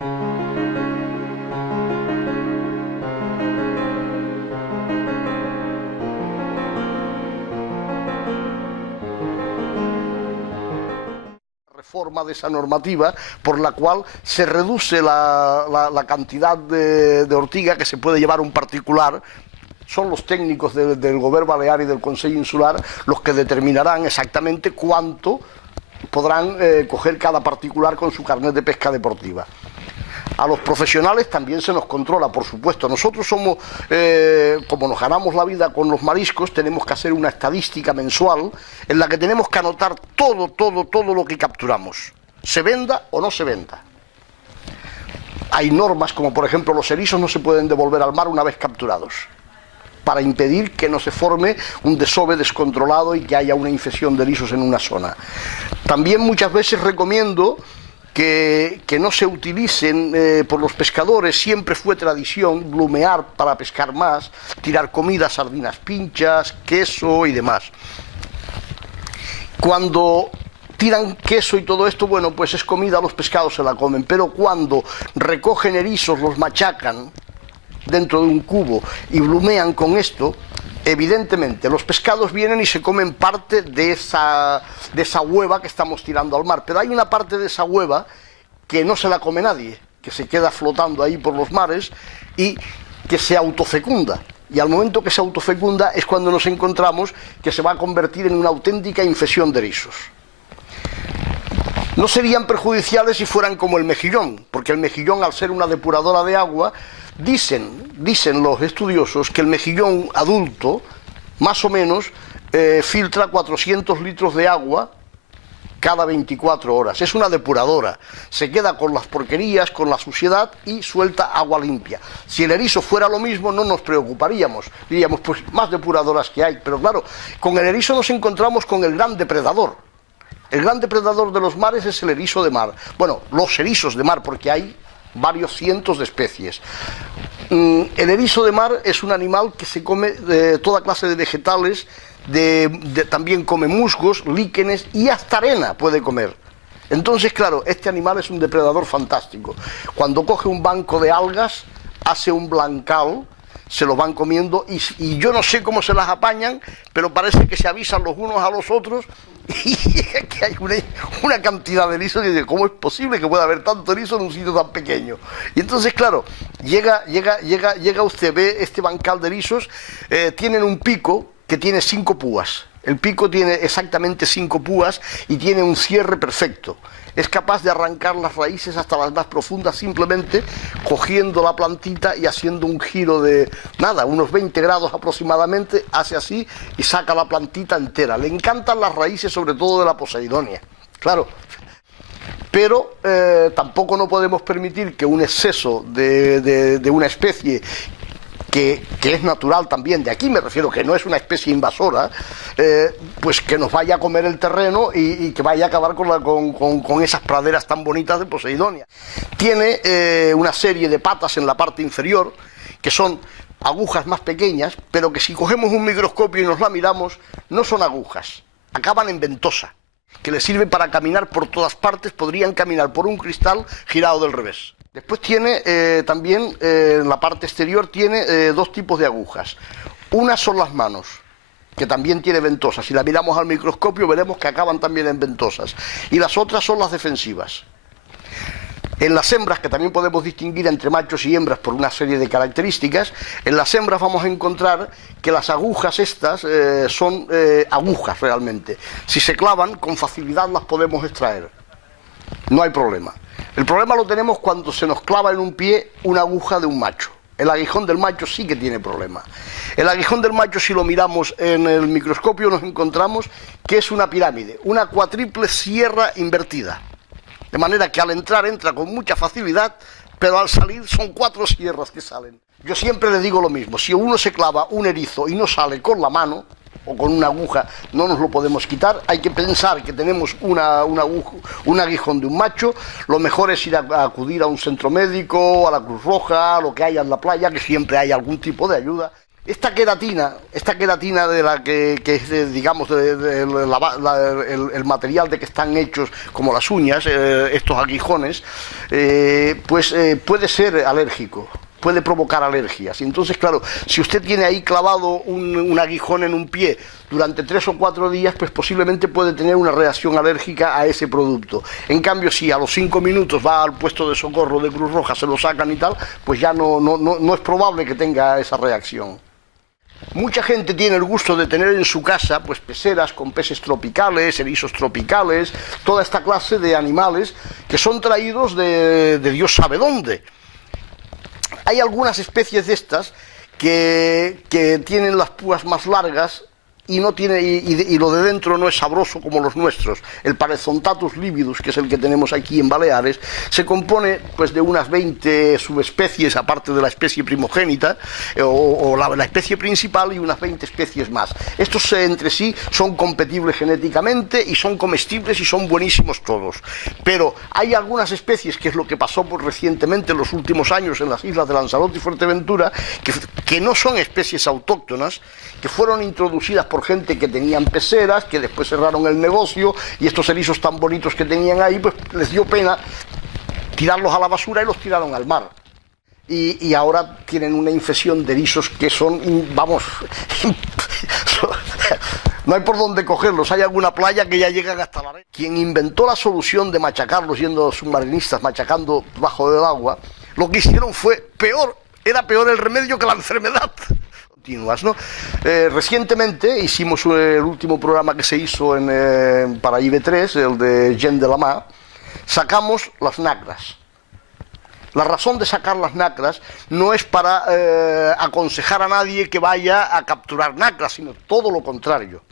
Reforma de esa normativa por la cual se reduce la cantidad de ortiga que se puede llevar un particular. Son los técnicos del Gobierno Balear y del Consejo Insular los que determinarán exactamente cuánto podrán coger cada particular con su carnet de pesca deportiva. A los profesionales también se nos controla, por supuesto. Nosotros somos, como nos ganamos la vida con los mariscos, tenemos que hacer una estadística mensual en la que tenemos que anotar todo lo que capturamos, se venda o no se venda. Hay normas como, por ejemplo, los erizos no se pueden devolver al mar una vez capturados, para impedir que no se forme un desove descontrolado y que haya una infección de erizos en una zona. También muchas veces recomiendo que no se utilicen por los pescadores. Siempre fue tradición blumear para pescar más, tirar comida, sardinas pinchas, queso y demás. Cuando tiran queso y todo esto, bueno, pues es comida, los pescados se la comen, pero cuando recogen erizos, los machacan dentro de un cubo y blumean con esto, evidentemente los pescados vienen y se comen parte de esa hueva que estamos tirando al mar, pero hay una parte de esa hueva que no se la come nadie, que se queda flotando ahí por los mares y que se autofecunda. Y al momento que se autofecunda es cuando nos encontramos que se va a convertir en una auténtica infección de erizos. No serían perjudiciales si fueran como el mejillón, porque el mejillón, al ser una depuradora de agua, dicen los estudiosos que el mejillón adulto, más o menos, filtra 400 litros de agua cada 24 horas. Es una depuradora, se queda con las porquerías, con la suciedad y suelta agua limpia. Si el erizo fuera lo mismo, no nos preocuparíamos, diríamos, pues más depuradoras que hay. Pero claro, con el erizo nos encontramos con el gran depredador. El gran depredador de los mares es el erizo de mar. Bueno, los erizos de mar, porque hay varios cientos de especies. El erizo de mar es un animal que se come toda clase de vegetales, también come musgos, líquenes y hasta arena puede comer. Entonces, claro, este animal es un depredador fantástico. Cuando coge un banco de algas, hace un blancal, se lo van comiendo y yo no sé cómo se las apañan, pero parece que se avisan los unos a los otros y que hay una cantidad de erizos y dice, ¿cómo es posible que pueda haber tanto erizo en un sitio tan pequeño? Y entonces, claro, llega usted, ve este bancal de erizos, tienen un pico que tiene 5 púas. El pico tiene exactamente 5 púas y tiene un cierre perfecto. Es capaz de arrancar las raíces hasta las más profundas simplemente cogiendo la plantita y haciendo un giro de, nada, unos 20 grados aproximadamente, hace así y saca la plantita entera. Le encantan las raíces, sobre todo de la Poseidonia, claro. Pero tampoco no podemos permitir que un exceso de una especie que es natural también, de aquí me refiero, que no es una especie invasora, pues que nos vaya a comer el terreno y que vaya a acabar con esas praderas tan bonitas de Poseidonia. Tiene una serie de patas en la parte inferior, que son agujas más pequeñas, pero que si cogemos un microscopio y nos la miramos, no son agujas, acaban en ventosa, que les sirve para caminar por todas partes, podrían caminar por un cristal girado del revés. Después tiene también, en la parte exterior, tiene 2 tipos de agujas. Una son las manos, que también tiene ventosas. Si la miramos al microscopio veremos que acaban también en ventosas. Y las otras son las defensivas. En las hembras, que también podemos distinguir entre machos y hembras por una serie de características, en las hembras vamos a encontrar que las agujas estas son agujas realmente. Si se clavan, con facilidad las podemos extraer. No hay problema. El problema lo tenemos cuando se nos clava en un pie una aguja de un macho. El aguijón del macho sí que tiene problema. El aguijón del macho, si lo miramos en el microscopio, nos encontramos que es una pirámide, una cuádruple sierra invertida. De manera que al entrar entra con mucha facilidad, pero al salir son 4 sierras que salen. Yo siempre le digo lo mismo, si uno se clava un erizo y no sale con la mano, o con una aguja, no nos lo podemos quitar. Hay que pensar que tenemos un aguijón de un macho. Lo mejor es ir a acudir a un centro médico, a la Cruz Roja, a lo que haya en la playa, que siempre hay algún tipo de ayuda. Esta queratina de la que es, digamos, el material de que están hechos, como las uñas, estos aguijones, puede ser alérgico, puede provocar alergias. Y entonces, claro, si usted tiene ahí clavado un aguijón en un pie durante 3 o 4 días, pues posiblemente puede tener una reacción alérgica a ese producto. En cambio, si a los 5 minutos va al puesto de socorro de Cruz Roja, se lo sacan y tal, pues ya no es probable que tenga esa reacción. Mucha gente tiene el gusto de tener en su casa pues peceras con peces tropicales, erizos tropicales, toda esta clase de animales que son traídos de Dios sabe dónde. Hay algunas especies de estas que tienen las púas más largas y lo de dentro no es sabroso como los nuestros. El Paresontatus lividus, que es el que tenemos aquí en Baleares, se compone pues de unas 20 subespecies, aparte de la especie primogénita o la especie principal, y unas 20 especies más. Estos entre sí son competibles genéticamente y son comestibles y son buenísimos todos. Pero hay algunas especies, que es lo que pasó recientemente en los últimos años en las islas de Lanzarote y Fuerteventura, que no son especies autóctonas, que fueron introducidas por gente que tenían peceras, que después cerraron el negocio, y estos erizos tan bonitos que tenían ahí, pues les dio pena tirarlos a la basura y los tiraron al mar. Y ahora tienen una infección de erizos que son, vamos, no hay por dónde cogerlos. Hay alguna playa que ya llegan hasta la red. Quien inventó la solución de machacarlos, yendo submarinistas machacando bajo del agua, lo que hicieron fue era peor el remedio que la enfermedad. ¿No? Recientemente hicimos el último programa que se hizo para IB3, el de Jean de la Mar, sacamos las nacras. La razón de sacar las nacras no es para aconsejar a nadie que vaya a capturar nacras, sino todo lo contrario,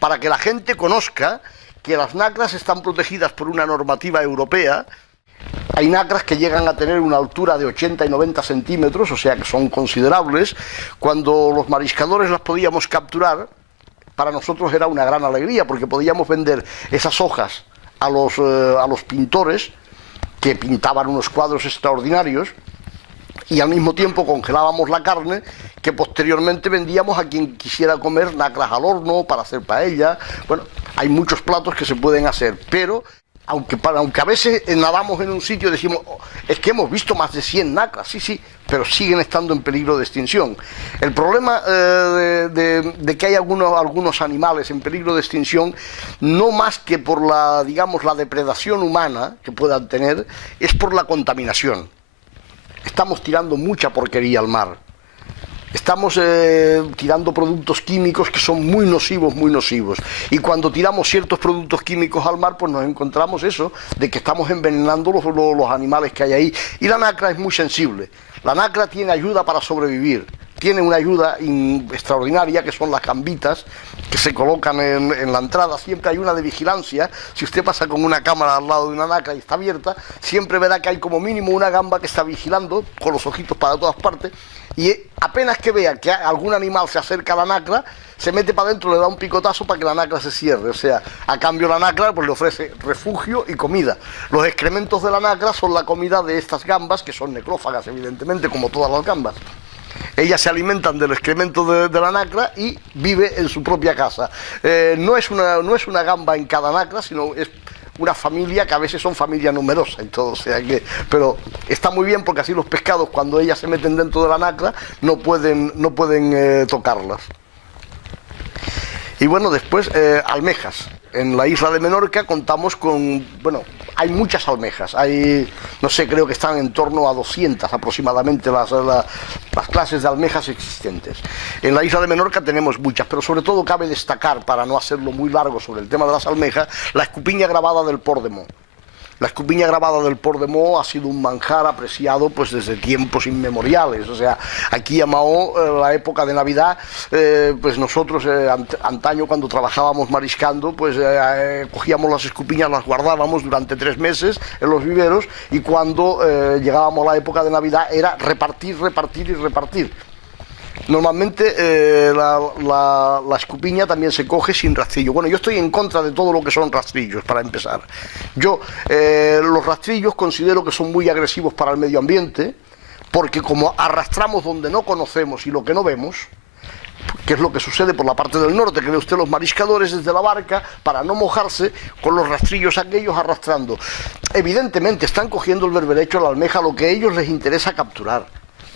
para que la gente conozca que las nacras están protegidas por una normativa europea. Hay nacras que llegan a tener una altura de 80 y 90 centímetros, o sea que son considerables. Cuando los mariscadores las podíamos capturar, para nosotros era una gran alegría, porque podíamos vender esas hojas a los pintores, que pintaban unos cuadros extraordinarios, y al mismo tiempo congelábamos la carne, que posteriormente vendíamos a quien quisiera comer nacras al horno, para hacer paella. Bueno, hay muchos platos que se pueden hacer, pero aunque a veces nadamos en un sitio y decimos, es que hemos visto más de 100 nacras, sí, pero siguen estando en peligro de extinción. El problema de que hay algunos animales en peligro de extinción, no más que por la depredación humana que puedan tener, es por la contaminación. Estamos tirando mucha porquería al mar. Estamos tirando productos químicos que son muy nocivos, muy nocivos. Y cuando tiramos ciertos productos químicos al mar, pues nos encontramos eso, de que estamos envenenando los animales que hay ahí. Y la nacra es muy sensible. La nacra tiene ayuda para sobrevivir. Tiene una ayuda extraordinaria, que son las gambitas que se colocan en la entrada. Siempre hay una de vigilancia. Si usted pasa con una cámara al lado de una nacra y está abierta, siempre verá que hay como mínimo una gamba que está vigilando, con los ojitos para todas partes, y apenas que vea que algún animal se acerca a la nacra, se mete para adentro, le da un picotazo para que la nacra se cierre. O sea, a cambio la nacra pues le ofrece refugio y comida. Los excrementos de la nacra son la comida de estas gambas, que son necrófagas, evidentemente, como todas las gambas. Ellas se alimentan del excremento de la nacra y vive en su propia casa. No es una gamba en cada nacra, sino es una familia, que a veces son familias numerosas y todo, o sea que, pero está muy bien, porque así los pescados, cuando ellas se meten dentro de la nacra, no pueden tocarlas. Y bueno, después almejas. En la isla de Menorca contamos con, bueno, hay muchas almejas, no sé, creo que están en torno a 200 aproximadamente las clases de almejas existentes. En la isla de Menorca tenemos muchas, pero sobre todo cabe destacar, para no hacerlo muy largo sobre el tema de las almejas, la escupiña grabada del Port de Mo. La escupiña grabada del Port de Mo ha sido un manjar apreciado pues desde tiempos inmemoriales. O sea, aquí a Mahó, la época de Navidad, pues nosotros antaño, cuando trabajábamos mariscando, pues cogíamos las escupiñas, las guardábamos durante 3 meses en los viveros, y cuando llegábamos a la época de Navidad era repartir, repartir y repartir. Normalmente la escupiña también se coge sin rastrillo. Bueno, yo estoy en contra de todo lo que son rastrillos, para empezar. Yo los rastrillos considero que son muy agresivos para el medio ambiente, porque como arrastramos donde no conocemos y lo que no vemos, que es lo que sucede por la parte del norte, que ve usted los mariscadores desde la barca, para no mojarse, con los rastrillos aquellos arrastrando. Evidentemente están cogiendo el berberecho, la almeja, lo que a ellos les interesa capturar,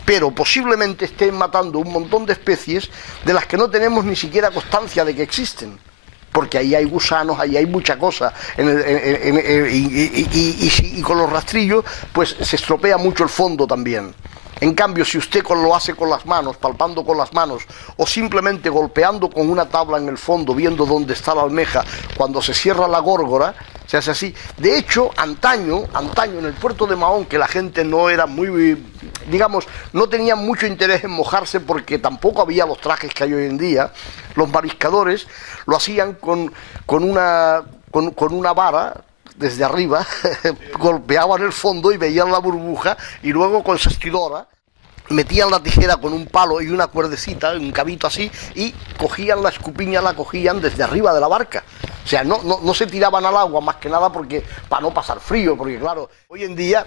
pero posiblemente estén matando un montón de especies de las que no tenemos ni siquiera constancia de que existen, porque ahí hay gusanos, ahí hay mucha cosa, y con los rastrillos pues se estropea mucho el fondo también. En cambio, si usted lo hace con las manos, palpando con las manos, o simplemente golpeando con una tabla en el fondo, viendo dónde está la almeja, cuando se cierra la górgora, se hace así. De hecho, antaño en el puerto de Mahón, que la gente no era muy, digamos, no tenía mucho interés en mojarse porque tampoco había los trajes que hay hoy en día, los mariscadores lo hacían con una vara. Desde arriba, golpeaban el fondo y veían la burbuja, y luego con sestidora metían la tijera con un palo y una cuerdecita, un cabito así, y cogían la escupiña, la cogían desde arriba de la barca. O sea, no se tiraban al agua más que nada porque para no pasar frío, porque claro, hoy en día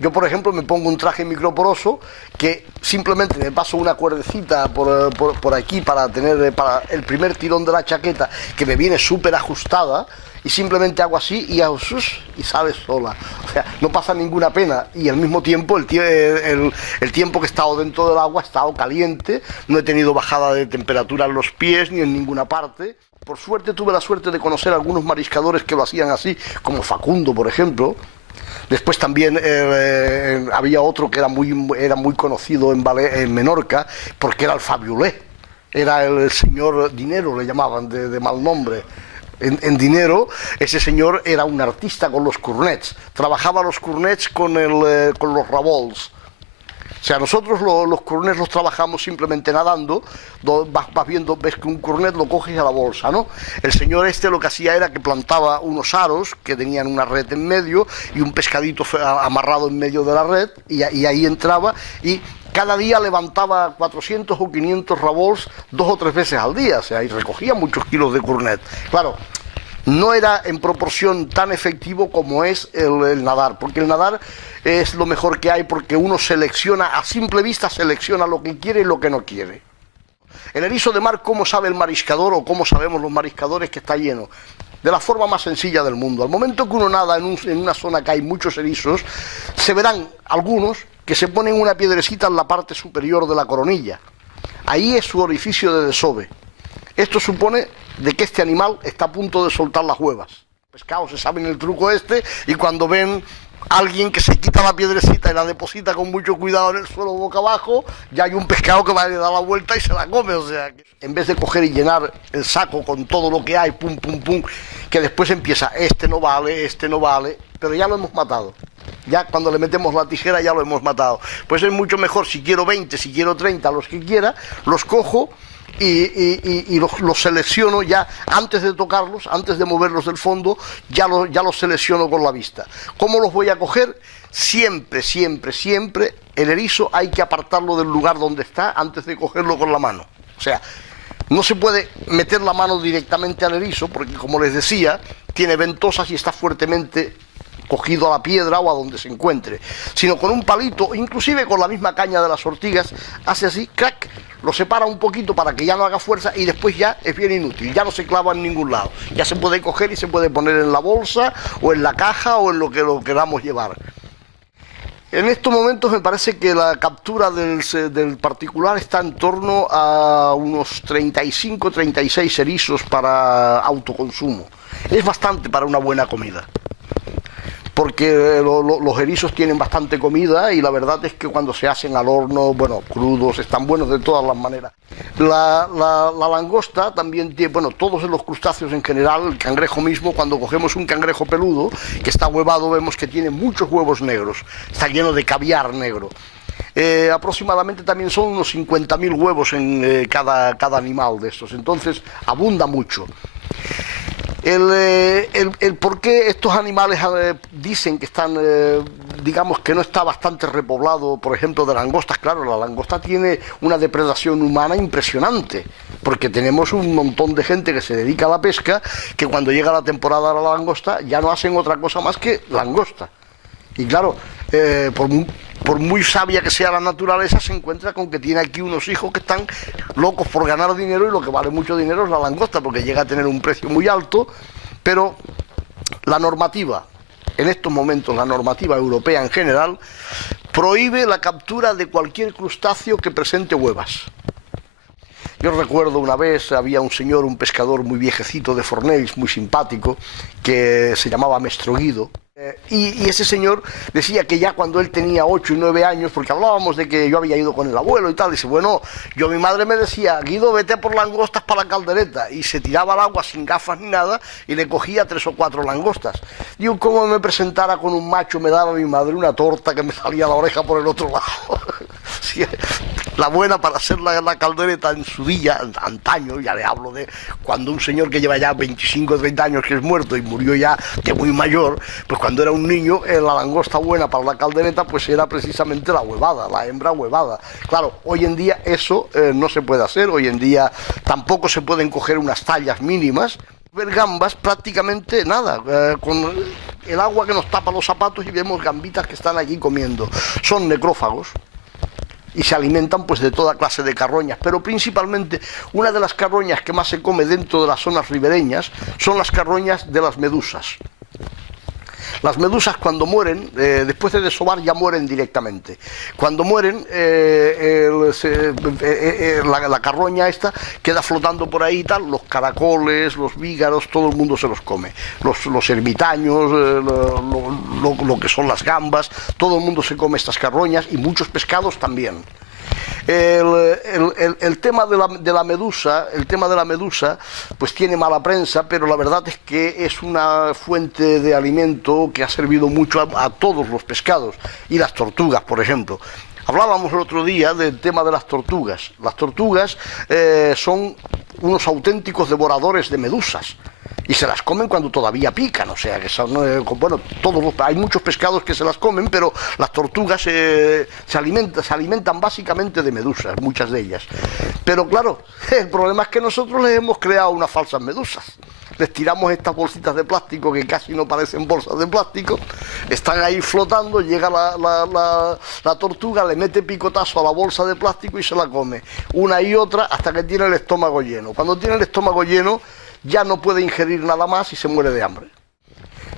yo por ejemplo me pongo un traje microporoso que simplemente me paso una cuerdecita por aquí para tener para el primer tirón de la chaqueta, que me viene súper ajustada, y simplemente hago así y sale sola. O sea, no pasa ninguna pena, y al mismo tiempo el tiempo que he estado dentro del agua ha estado caliente, no he tenido bajada de temperatura en los pies ni en ninguna parte. Por suerte tuve la suerte de conocer a algunos mariscadores que lo hacían así, como Facundo, por ejemplo. Después también había otro que era muy conocido en Menorca, porque era el Fabiolé, era el señor Dinero, le llamaban, de mal nombre. En Dinero, ese señor era un artista con los cornets, trabajaba los cornets con los rabols. O sea, nosotros los cornets los trabajamos simplemente nadando, vas viendo, ves que un cornet lo coges a la bolsa, ¿no? El señor lo que hacía era que plantaba unos aros que tenían una red en medio y un pescadito amarrado en medio de la red, y ahí entraba, y cada día levantaba 400 o 500 rabols 2 o 3 veces al día, o sea, y recogía muchos kilos de cornet. Claro, no era en proporción tan efectivo como es el nadar, porque el nadar es lo mejor que hay, porque uno selecciona, a simple vista selecciona lo que quiere y lo que no quiere. El erizo de mar, ¿cómo sabe el mariscador o cómo sabemos los mariscadores que está lleno? De la forma más sencilla del mundo. Al momento que uno nada en una zona que hay muchos erizos, se verán algunos que se ponen una piedrecita en la parte superior de la coronilla. Ahí es su orificio de desove. Esto supone de que este animal está a punto de soltar las huevas. Los pescados se saben el truco y cuando ven a alguien que se quita la piedrecita y la deposita con mucho cuidado en el suelo boca abajo, ya hay un pescado que va a dar la vuelta y se la come. O sea, que en vez de coger y llenar el saco con todo lo que hay, pum, pum, pum, que después empieza, este no vale, pero ya lo hemos matado. Ya cuando le metemos la tijera ya lo hemos matado. Pues es mucho mejor, si quiero 20, si quiero 30, los que quiera, los cojo y los selecciono ya antes de tocarlos, antes de moverlos del fondo, ya los selecciono con la vista. ¿Cómo los voy a coger? Siempre el erizo hay que apartarlo del lugar donde está antes de cogerlo con la mano. O sea, no se puede meter la mano directamente al erizo porque, como les decía, tiene ventosas y está fuertemente cogido a la piedra o a donde se encuentre, sino con un palito, inclusive con la misma caña de las ortigas, hace así, crack, lo separa un poquito para que ya no haga fuerza y después ya es bien inútil, ya no se clava en ningún lado, ya se puede coger y se puede poner en la bolsa o en la caja o en lo que lo queramos llevar. En estos momentos me parece que la captura del particular está en torno a unos 35-36 erizos para autoconsumo. Es bastante para una buena comida, porque los erizos tienen bastante comida y la verdad es que cuando se hacen al horno, bueno, crudos, están buenos de todas las maneras. La langosta también tiene, bueno, todos los crustáceos en general, el cangrejo mismo, cuando cogemos un cangrejo peludo que está huevado, vemos que tiene muchos huevos negros, está lleno de caviar negro. Aproximadamente también son unos 50.000 huevos en cada animal de estos, entonces abunda mucho. El por qué estos animales dicen que están, digamos que no está bastante repoblado, por ejemplo, de langostas. Claro, la langosta tiene una depredación humana impresionante, porque tenemos un montón de gente que se dedica a la pesca, que cuando llega la temporada de la langosta ya no hacen otra cosa más que langosta. Y claro, por muy sabia que sea la naturaleza, se encuentra con que tiene aquí unos hijos que están locos por ganar dinero, y lo que vale mucho dinero es la langosta, porque llega a tener un precio muy alto. Pero la normativa, en estos momentos la normativa europea en general, prohíbe la captura de cualquier crustáceo que presente huevas. Yo recuerdo una vez, había un señor, un pescador muy viejecito de Fornells, muy simpático, que se llamaba Mestro Guido. Y ese señor decía que ya cuando él tenía 8 y 9 años, porque hablábamos de que yo había ido con el abuelo y tal, dice, bueno, mi madre me decía, Guido, vete por langostas para la caldereta, y se tiraba al agua sin gafas ni nada, y le cogía 3 o 4 langostas. Digo, como me presentara con un macho, me daba mi madre una torta que me salía la oreja por el otro lado. Sí, la buena para hacer la caldereta en su día, antaño, ya le hablo de cuando un señor que lleva ya 25 o 30 años que es muerto y murió ya de muy mayor, pues cuando era un niño, la langosta buena para la caldereta pues era precisamente la huevada, la hembra huevada. Claro, hoy en día eso no se puede hacer, hoy en día tampoco se pueden coger unas tallas mínimas. Ver gambas prácticamente nada, con el agua que nos tapa los zapatos, y vemos gambitas que están allí comiendo. Son necrófagos y se alimentan pues de toda clase de carroñas, pero principalmente una de las carroñas que más se come dentro de las zonas ribereñas son las carroñas de las medusas. Las medusas, cuando mueren, después de desovar, ya mueren directamente. Cuando mueren, la carroña esta queda flotando por ahí y tal, los caracoles, los vígaros, todo el mundo se los come. Los ermitaños, lo que son las gambas, todo el mundo se come estas carroñas, y muchos pescados también. El tema de la medusa, pues tiene mala prensa, pero la verdad es que es una fuente de alimento que ha servido mucho a todos los pescados, y las tortugas, por ejemplo. Hablábamos el otro día del tema de las tortugas. Las tortugas son unos auténticos devoradores de medusas, y se las comen cuando todavía pican, o sea que son, bueno, hay muchos pescados que se las comen, pero las tortugas se alimentan básicamente de medusas, muchas de ellas. Pero claro, el problema es que nosotros les hemos creado unas falsas medusas. Les tiramos estas bolsitas de plástico que casi no parecen bolsas de plástico, están ahí flotando, llega la tortuga, le mete picotazo a la bolsa de plástico y se la come, una y otra, hasta que tiene el estómago lleno. Cuando tiene el estómago lleno, ya no puede ingerir nada más y se muere de hambre.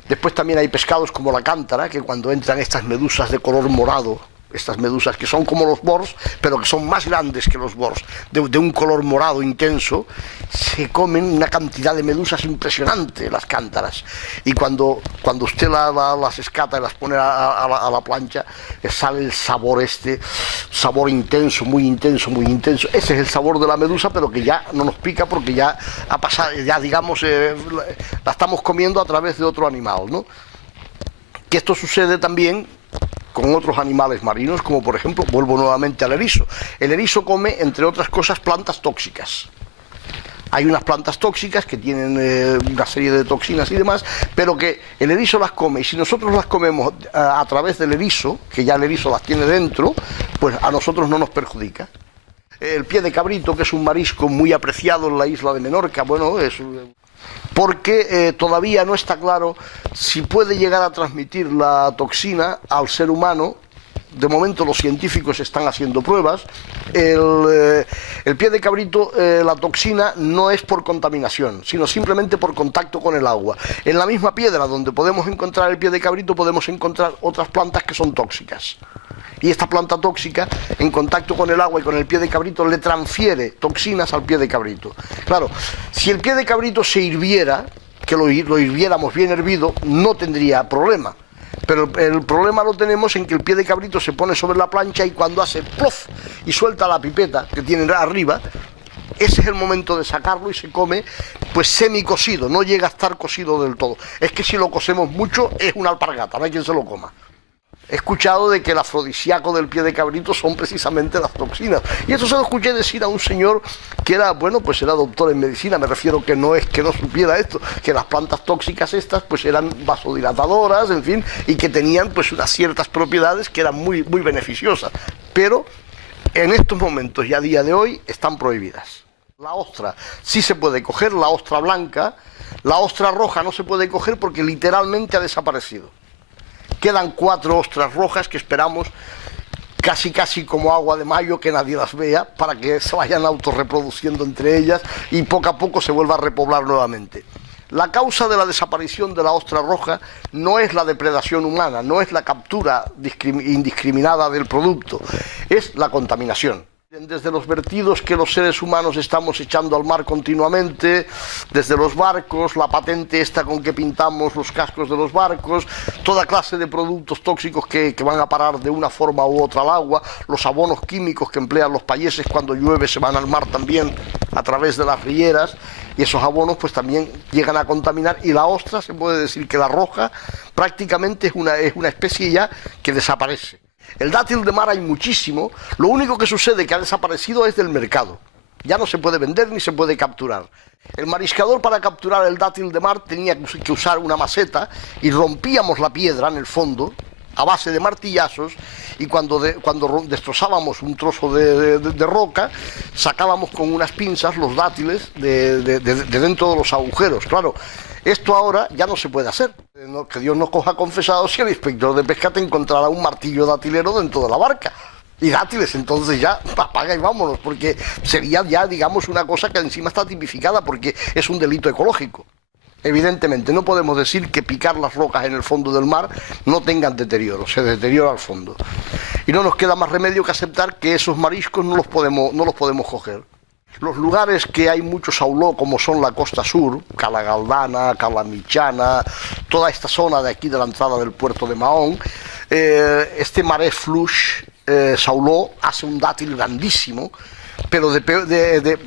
Después también hay pescados como la cántara, que cuando entran estas medusas de color morado, estas medusas que son como los bors, pero que son más grandes que los bors, de un color morado intenso, se comen una cantidad de medusas impresionante, las cántaras. Y cuando usted las escata y las pone a la plancha, sale el sabor sabor intenso, muy intenso, muy intenso. Ese es el sabor de la medusa, pero que ya no nos pica porque ya ha pasado, ya digamos, la estamos comiendo a través de otro animal, ¿no? Que esto sucede también con otros animales marinos, como por ejemplo, vuelvo nuevamente al erizo. El erizo come, entre otras cosas, plantas tóxicas. Hay unas plantas tóxicas que tienen una serie de toxinas y demás, pero que el erizo las come, y si nosotros las comemos a través del erizo, que ya el erizo las tiene dentro, pues a nosotros no nos perjudica. El pie de cabrito, que es un marisco muy apreciado en la isla de Menorca, bueno, es porque todavía no está claro si puede llegar a transmitir la toxina al ser humano. De momento los científicos están haciendo pruebas. El pie de cabrito, la toxina no es por contaminación, sino simplemente por contacto con el agua. En la misma piedra donde podemos encontrar el pie de cabrito, podemos encontrar otras plantas que son tóxicas. Y esta planta tóxica, en contacto con el agua y con el pie de cabrito, le transfiere toxinas al pie de cabrito. Claro, si el pie de cabrito se hirviera, que lo hirviéramos bien hervido, no tendría problema. Pero el problema lo tenemos en que el pie de cabrito se pone sobre la plancha, y cuando hace plof y suelta la pipeta que tiene arriba, ese es el momento de sacarlo, y se come pues semicocido, no llega a estar cocido del todo. Es que si lo cocemos mucho es una alpargata, no hay quien se lo coma. He escuchado de que el afrodisíaco del pie de cabrito son precisamente las toxinas. Y eso se lo escuché decir a un señor que era, bueno, pues era doctor en medicina. Me refiero que no es que no supiera esto, que las plantas tóxicas estas pues eran vasodilatadoras, en fin, y que tenían pues unas ciertas propiedades que eran muy, muy beneficiosas. Pero en estos momentos y a día de hoy están prohibidas. La ostra sí se puede coger, la ostra blanca. La ostra roja no se puede coger porque literalmente ha desaparecido. Quedan 4 ostras rojas que esperamos casi como agua de mayo, que nadie las vea, para que se vayan autorreproduciendo entre ellas y poco a poco se vuelva a repoblar nuevamente. La causa de la desaparición de la ostra roja no es la depredación humana, no es la captura indiscriminada del producto, es la contaminación. Desde los vertidos que los seres humanos estamos echando al mar continuamente, desde los barcos, la patente esta con que pintamos los cascos de los barcos, toda clase de productos tóxicos que van a parar de una forma u otra al agua, los abonos químicos que emplean los países cuando llueve se van al mar también a través de las rieras, y esos abonos pues también llegan a contaminar, y la ostra, se puede decir que la roja prácticamente es una especie ya que desaparece. El dátil de mar hay muchísimo, lo único que sucede que ha desaparecido es del mercado. Ya no se puede vender ni se puede capturar. El mariscador, para capturar el dátil de mar, tenía que usar una maceta y rompíamos la piedra en el fondo a base de martillazos, y cuando destrozábamos un trozo de roca, sacábamos con unas pinzas los dátiles de dentro de los agujeros. Claro, esto ahora ya no se puede hacer. Que Dios nos coja confesado si el inspector de pesca te encontrara un martillo datilero dentro de la barca. Y dátiles, entonces ya apaga y vámonos, porque sería ya, digamos, una cosa que encima está tipificada porque es un delito ecológico. Evidentemente, no podemos decir que picar las rocas en el fondo del mar no tengan deterioro, se deteriora al fondo. Y no nos queda más remedio que aceptar que esos mariscos no los podemos coger. Los lugares que hay mucho sauló, como son la costa sur, Cala Galdana, Cala Michana, toda esta zona de aquí de la entrada del puerto de Mahón, este maré flush, sauló, hace un dátil grandísimo, pero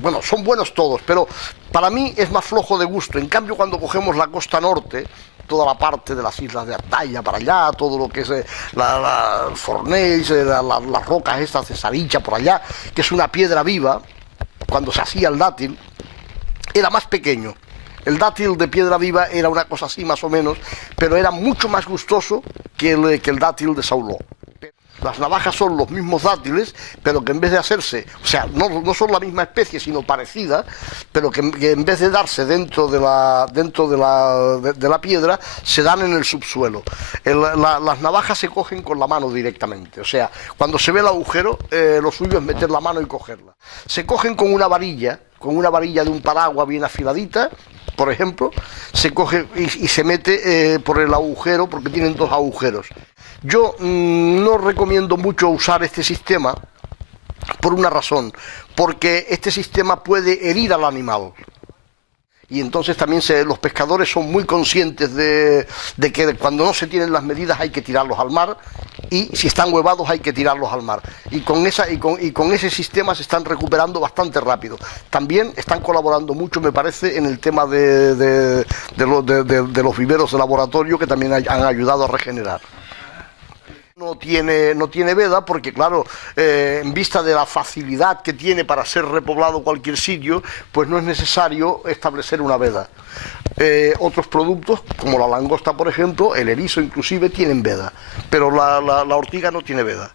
bueno, son buenos todos, pero para mí es más flojo de gusto. En cambio, cuando cogemos la costa norte, toda la parte de las islas de Artaya para allá, todo lo que es la Fornells, las rocas estas de Saricha por allá, que es una piedra viva, cuando se hacía el dátil, era más pequeño. El dátil de piedra viva era una cosa así más o menos, pero era mucho más gustoso que el dátil de sauló. Las navajas son los mismos dátiles, pero que en vez de hacerse, o sea, no son la misma especie, sino parecida, pero que en vez de darse dentro de la piedra, se dan en el subsuelo. Las navajas se cogen con la mano directamente, o sea, cuando se ve el agujero, lo suyo es meter la mano y cogerla. Se cogen con una varilla de un paraguas bien afiladita, por ejemplo, se coge y se mete por el agujero, porque tienen dos agujeros. Yo no recomiendo mucho usar este sistema por una razón, porque este sistema puede herir al animal. Y entonces también los pescadores son muy conscientes de que cuando no se tienen las medidas hay que tirarlos al mar, y si están huevados hay que tirarlos al mar. Y con ese sistema se están recuperando bastante rápido. También están colaborando mucho, me parece, en el tema de los viveros de laboratorio, que también han ayudado a regenerar. No tiene veda porque, claro, en vista de la facilidad que tiene para ser repoblado cualquier sitio, pues no es necesario establecer una veda. Otros productos, como la langosta, por ejemplo, el erizo inclusive, tienen veda, pero la ortiga no tiene veda.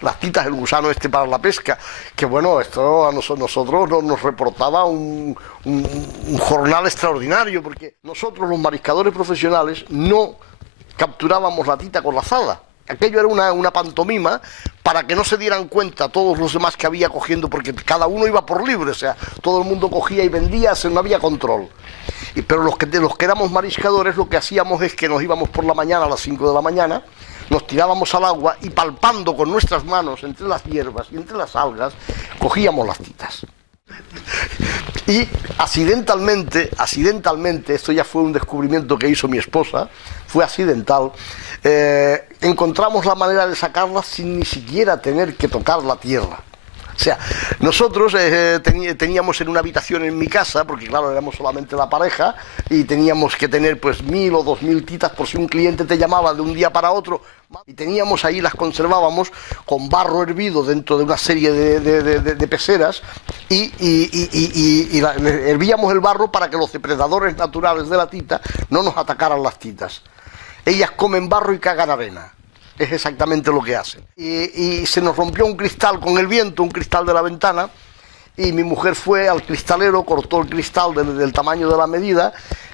Las titas, el gusano este para la pesca, que bueno, esto a nosotros nos reportaba un jornal extraordinario, porque nosotros los mariscadores profesionales no capturábamos la tita con la azada. Aquello era una pantomima para que no se dieran cuenta todos los demás que había cogiendo, porque cada uno iba por libre, o sea, todo el mundo cogía y vendía, no había control. Pero los que éramos mariscadores, lo que hacíamos es que nos íbamos por la mañana a las 5 de la mañana, nos tirábamos al agua y, palpando con nuestras manos entre las hierbas y entre las algas, cogíamos las titas. Y accidentalmente, esto ya fue un descubrimiento que hizo mi esposa, fue accidental, encontramos la manera de sacarlas sin ni siquiera tener que tocar la tierra. O sea, nosotros teníamos en una habitación en mi casa, porque claro, éramos solamente la pareja, y teníamos que tener pues 1000 o 2000 titas por si un cliente te llamaba de un día para otro, y teníamos ahí, las conservábamos con barro hervido dentro de una serie de peceras, y hervíamos el barro para que los depredadores naturales de la tita no nos atacaran las titas. Ellas comen barro y cagan arena. Es exactamente lo que hacen. Y se nos rompió un cristal con el viento, un cristal de la ventana, y mi mujer fue al cristalero, cortó el cristal del tamaño de la medida,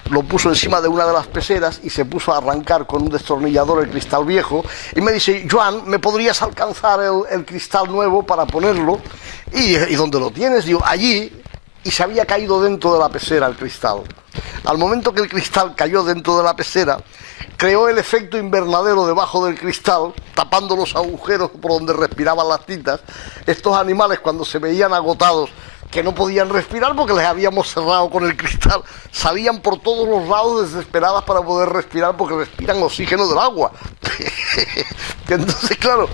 lo puso encima de una de las peseras y se puso a arrancar con un destornillador el cristal viejo y me dice: Joan, ¿me podrías alcanzar el cristal nuevo para ponerlo? ¿Y dónde lo tienes? Digo, allí. Y se había caído dentro de la pecera el cristal. Al momento que el cristal cayó dentro de la pecera, creó el efecto invernadero debajo del cristal, tapando los agujeros por donde respiraban las tintas. Estos animales, cuando se veían agotados, que no podían respirar porque les habíamos cerrado con el cristal, salían por todos los lados desesperadas para poder respirar, porque respiran oxígeno del agua. Entonces, claro,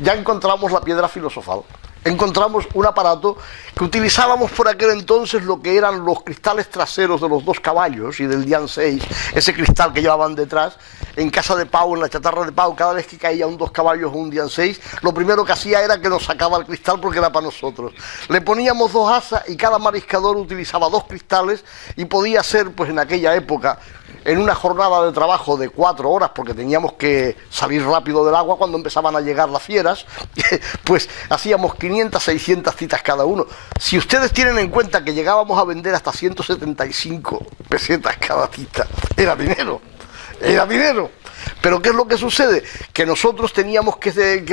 ya encontramos la piedra filosofal. Encontramos un aparato que utilizábamos por aquel entonces, lo que eran los cristales traseros de los dos caballos y del Dian 6, ese cristal que llevaban detrás. En casa de Pau, en la chatarra de Pau, cada vez que caía un dos caballos o un Dian 6, lo primero que hacía era que nos sacaba el cristal porque era para nosotros. Le poníamos dos asas y cada mariscador utilizaba dos cristales y podía ser, pues en aquella época, en una jornada de trabajo de 4 horas, porque teníamos que salir rápido del agua cuando empezaban a llegar las fieras, pues hacíamos 500, 600 titas cada uno. Si ustedes tienen en cuenta que llegábamos a vender hasta 175 pesetas cada tita, era dinero. Era dinero. Pero ¿qué es lo que sucede? Que nosotros teníamos que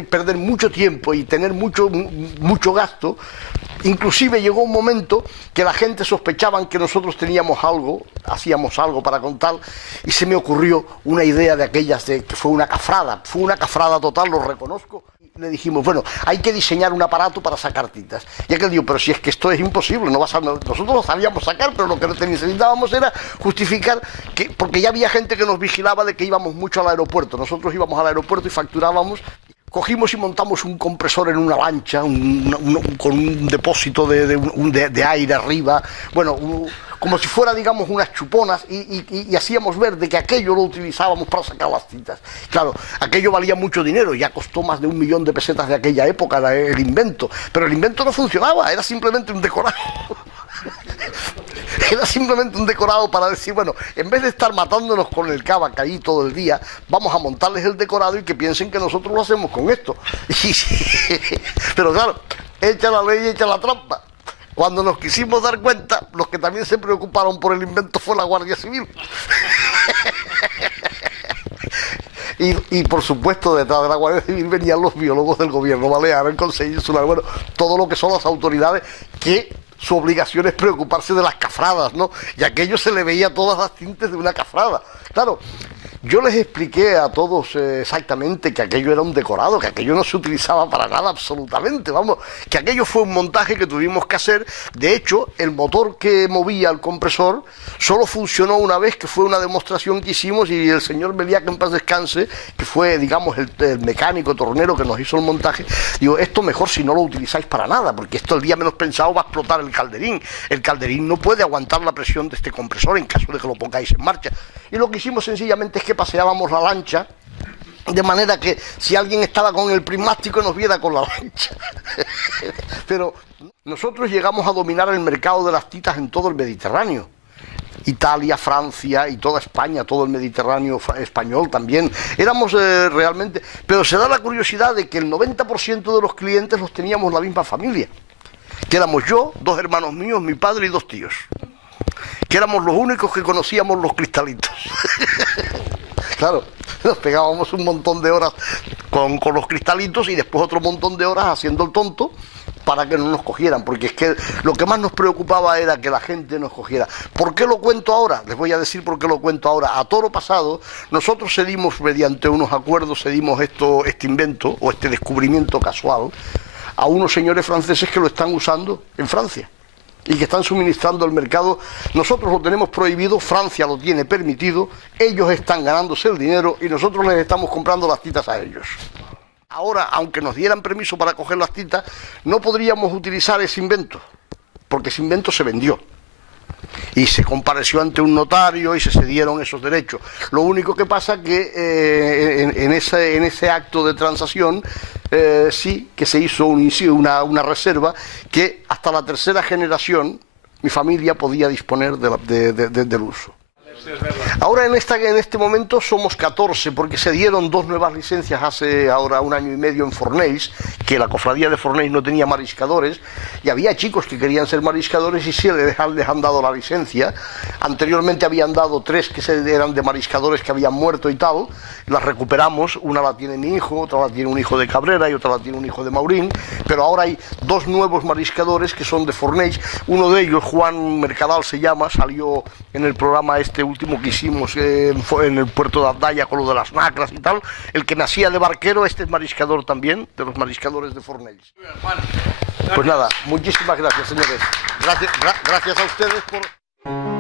perder mucho tiempo y tener mucho gasto. Inclusive llegó un momento que la gente sospechaba que nosotros teníamos algo, hacíamos algo para contar, y se me ocurrió una idea de aquellas que fue una cafrada total, lo reconozco. Le dijimos, bueno, hay que diseñar un aparato para sacar tintas. Y aquel dijo, pero si es que esto es imposible, nosotros lo sabíamos sacar, pero lo que necesitábamos era justificar, porque ya había gente que nos vigilaba de que íbamos mucho al aeropuerto. Nosotros íbamos al aeropuerto y facturábamos. Cogimos y montamos un compresor en una lancha, con un depósito de aire arriba, bueno, como si fuera, digamos, unas chuponas, y hacíamos ver de que aquello lo utilizábamos para sacar las tintas. Claro, aquello valía mucho dinero, ya costó más de 1 millón de pesetas de aquella época el invento, pero el invento no funcionaba, era simplemente un decorado. Era simplemente un decorado para decir, bueno, en vez de estar matándonos con el cábac ahí todo el día, vamos a montarles el decorado y que piensen que nosotros lo hacemos con esto. Pero claro, echa la ley y echa la trampa. Cuando nos quisimos dar cuenta, los que también se preocuparon por el invento fue la Guardia Civil. Y por supuesto, detrás de la Guardia Civil venían los biólogos del gobierno balear, el Consejo Insular, bueno, todo lo que son las autoridades que su obligación es preocuparse de las cafradas, ¿no? Y a aquello se le veía todas las tintes de una cafrada. Claro, yo les expliqué a todos exactamente que aquello era un decorado, que aquello no se utilizaba para nada absolutamente, vamos, que aquello fue un montaje que tuvimos que hacer. De hecho, el motor que movía el compresor solo funcionó una vez, que fue una demostración que hicimos, y el señor Meliá, que en paz descanse, que fue, digamos, el mecánico tornero que nos hizo el montaje, digo, esto mejor si no lo utilizáis para nada, porque esto el día menos pensado va a explotar el calderín. El calderín no puede aguantar la presión de este compresor en caso de que lo pongáis en marcha. Y lo que hicimos sencillamente es que paseábamos la lancha, de manera que si alguien estaba con el prismático nos viera con la lancha. Pero nosotros llegamos a dominar el mercado de las titas en todo el Mediterráneo. Italia, Francia y toda España, todo el Mediterráneo español también. Éramos realmente... Pero se da la curiosidad de que el 90% de los clientes los teníamos la misma familia. Que éramos yo, 2 hermanos míos, mi padre y 2 tíos. Que éramos los únicos que conocíamos los cristalitos. Claro, nos pegábamos un montón de horas con los cristalitos y después otro montón de horas haciendo el tonto para que no nos cogieran, porque es que lo que más nos preocupaba era que la gente nos cogiera. ¿Por qué lo cuento ahora? Les voy a decir por qué lo cuento ahora. A toro pasado, nosotros cedimos, mediante unos acuerdos, cedimos este invento o este descubrimiento casual a unos señores franceses que lo están usando en Francia y que están suministrando el mercado. Nosotros lo tenemos prohibido, Francia lo tiene permitido, ellos están ganándose el dinero y nosotros les estamos comprando las titas a ellos. Ahora, aunque nos dieran permiso para coger las titas, no podríamos utilizar ese invento, porque ese invento se vendió y se compareció ante un notario y se cedieron esos derechos. Lo único que pasa que en ese acto de transacción sí que se hizo una reserva que hasta la 3ª generación mi familia podía disponer del uso. Ahora en este momento somos 14 porque se dieron 2 nuevas licencias hace ahora 1 año y medio en Fornells, que la cofradía de Fornells no tenía mariscadores y había chicos que querían ser mariscadores y sí les han dado la licencia. Anteriormente habían dado 3 que eran de mariscadores que habían muerto y tal, las recuperamos, una la tiene mi hijo, otra la tiene un hijo de Cabrera y otra la tiene un hijo de Maurín, pero ahora hay 2 nuevos mariscadores que son de Fornells. Uno de ellos, Juan Mercadal se llama, salió en el programa este último que hicimos en el puerto de Andaya con lo de las nacras y tal. El que nacía de barquero, este es mariscador también, de los mariscadores de Fornells. Pues nada, muchísimas gracias, señores. Gracias a ustedes por...